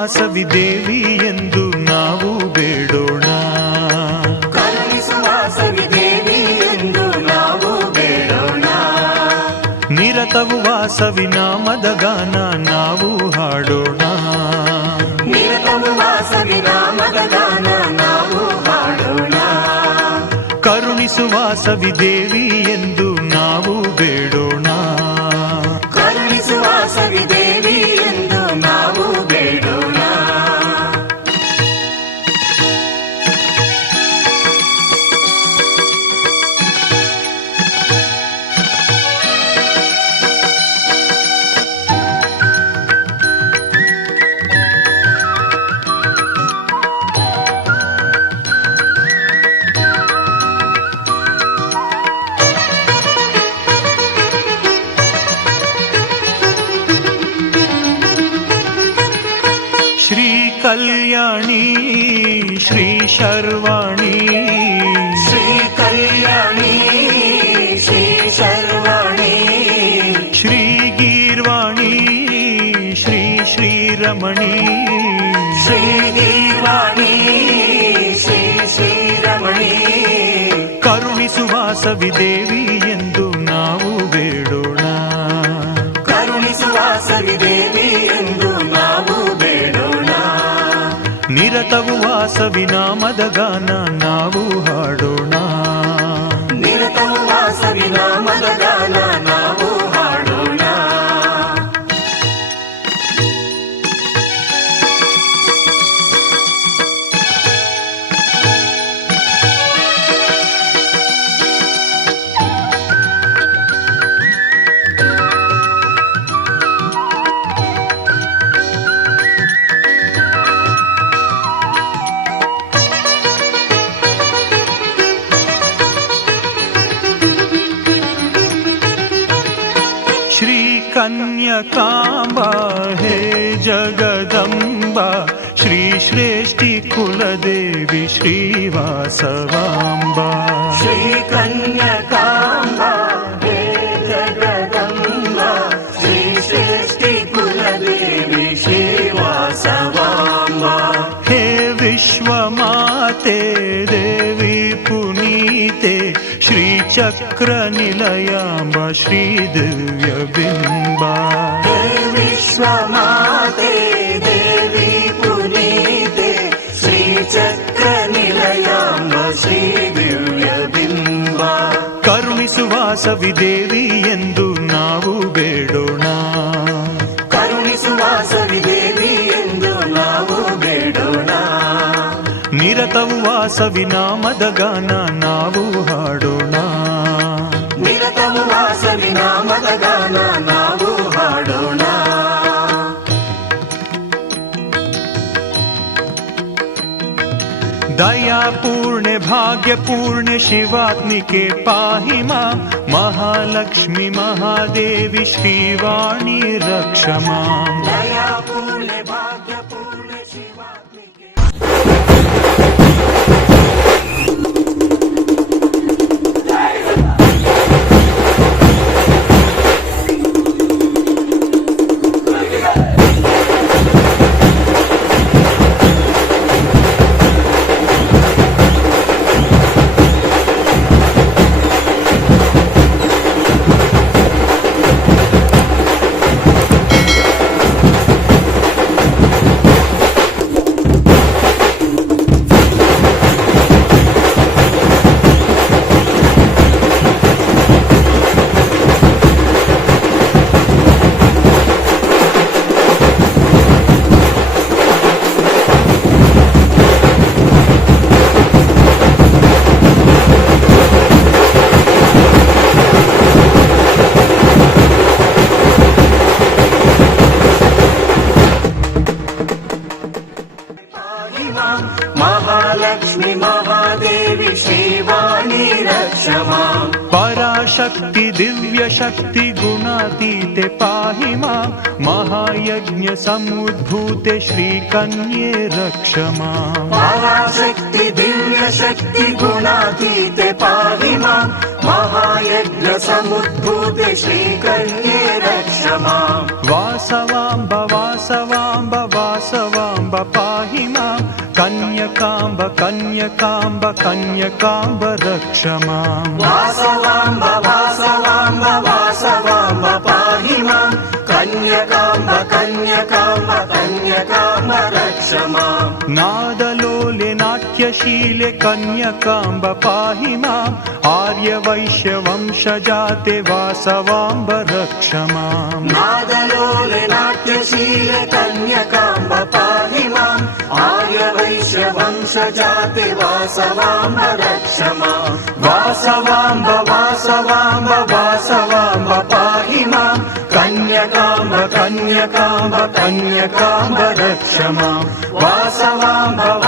ವಾಸವಿ ದೇವಿ ಎಂದು ನಾವು ಬೇಡೋಣ. ಕರುಣಿಸುವ ವಾಸವಿ ದೇವಿ ಎಂದು ನಾವು ಬೇಡೋಣ. ನಿರತವು ವಾಸವಿ ನಾಮದ ಗಾನ ನಾವು ಹಾಡೋಣ. ನಿರತವು ವಾಸವಿ ನಾಮದ ಗಾನ ನಾವು ಹಾಡೋಣ. ಕರುಣಿಸುವ ವಾಸವಿ ದೇವಿ ಎಂದು ನಾವು ಬೇಡೋಣ. ಕರುಣಿಸುವ ವಾಸವಿ ದೇವಿ ಎಂದು ನಾವು ಬೇಡೋಣ. ಶ್ರೀ ಕಲ್ಯಾಣಿ ಶ್ರೀ ಶರ್ವಾಣಿ ಶ್ರೀ ಕಲ್ಯಾಣಿ ಶ್ರೀ ಶರ್ವಾಣಿ ಶ್ರೀ ಗೀರ್ವಾಣಿ ಶ್ರೀ ಶ್ರೀರಮಣಿ ಶ್ರೀ ಗೀರ್ವಾಣಿ ಶ್ರೀ ಶ್ರೀರಮಣಿ. ಕರುಣಿಸುವ ವಾಸವಿ ದೇವಿ ಎಂದು ನಾವು ಬೇಡೋಣ. ಕರುಣಿಸುವ ವಾಸವಿ ದೇವಿ ಎಂದು ನಾವು ಬೇಡೋಣ. ನಿರತವು ವಾಸವಿ ನಾಮದ ಗಾನ ನಾವು ಹಾಡೋಣ. ನಿರತವು ವಾಸವಿ ನಾಮದ ಗಾನ ನಾವು ಹಾಡೋಣ. ಶ್ರೀ ಕನ್ಯಕಾಂಬಾ ಹೇ ಜಗದಂಬಾ ಶ್ರೀ ಶ್ರೇಷ್ಠಿ ಕುಲದೇವಿ ಶ್ರೀ ವಾಸವಾಂಬಾ. ಶ್ರೀ ಕನ್ಯಕಾಂಬಾ ಹೇ ಜಗದಂಬಾ ಶ್ರೀ ಶ್ರೇಷ್ಠಿ ಕುಲದೇವಿ ಶ್ರೀ ವಾಸವಾಂಬಾ. ಹೇ ವಿಶ್ವಮಾತೆ ದೇವಿ ಪುನೀತೆ ಶ್ರೀ ಚಕ್ರ ನಿಲಯಾಂಬ ಶ್ರೀ ದಿವ್ಯ ಬಿಂಬಾ. ಹೇ ವಿಶ್ವಮಾತೆ ದೇವಿ ಪುನೀತೆ ಶ್ರೀ ಚಕ್ರ ನಿಲಯಾಂಬ ಶ್ರೀ ದಿವ್ಯ ಬಿಂಬ. ಕರುಣಿಸುವ ವಾಸವಿ ದೇವಿ ಎಂದು ನಾವು ಬೇಡೋಣ. ಕರುಣಿಸುವ ವಾಸವಿ ದೇವಿ ಎಂದು ನಾವು ಬೇಡೋಣ. ನಿರತವು ವಾಸವಿ ನಾಮದ ಗಾನ ನಾವು ಹಾಡೋಣ. ನಿರತವು ವಾಸವಿ ನಾಮದ ಗಾನ ನಾವು ಹಾಡೋಣ. दया पूर्णे भाग्य पूर्णे शिवात्मिके पाहि मां. महालक्ष्मी महादेवी श्रीवाणी रक्ष मां. दया पूर्णे भाग्य पूर्णे शिवात्मिके. महालक्ष्मी महादेवी श्रीवाणी रक्ष मां. पराशक्ति दिव्य शक्ति गुणातीते पाहि मां. महायज्ञ समुद्भूते श्रीकन्ये रक्ष मां. पराशक्ति दिव्य शक्ति गुणातीते पाहि मां. महायज्ञ समुद्भूते श्रीकन्ये रक्ष मां. वासवांब वासवांब वासवांब కన్యకాంబ పాహి మాం కన్యకాంబ కన్యకాంబ కన్యకాంబ రక్ష మాం వాసవాంబ వాసవాంబ వాసవాంబ పాహి మాం కన్యకాంబ కన్యకాంబ కన్యకాంబ రక్ష మాం నాదలోలే నాట్యశీలే కన్యకాంబ పాహి మాం ఆర్యవైశ్య వంశజాతే వాసవాంబ రక్ష మాం నాదలోలే నాట్యశీలే కన్యకాంబ పాహి మాం ఆర్యవైశ్య వంశజాతి వాసవాంబ రక్ష మాం వాసవాంబ వాసవాంబ వాసవాంబ పాహి మాం కన్యకాంబ కన్యకాంబ కన్యకాంబ రక్ష మాం వాసవాంబ వాసవాంబ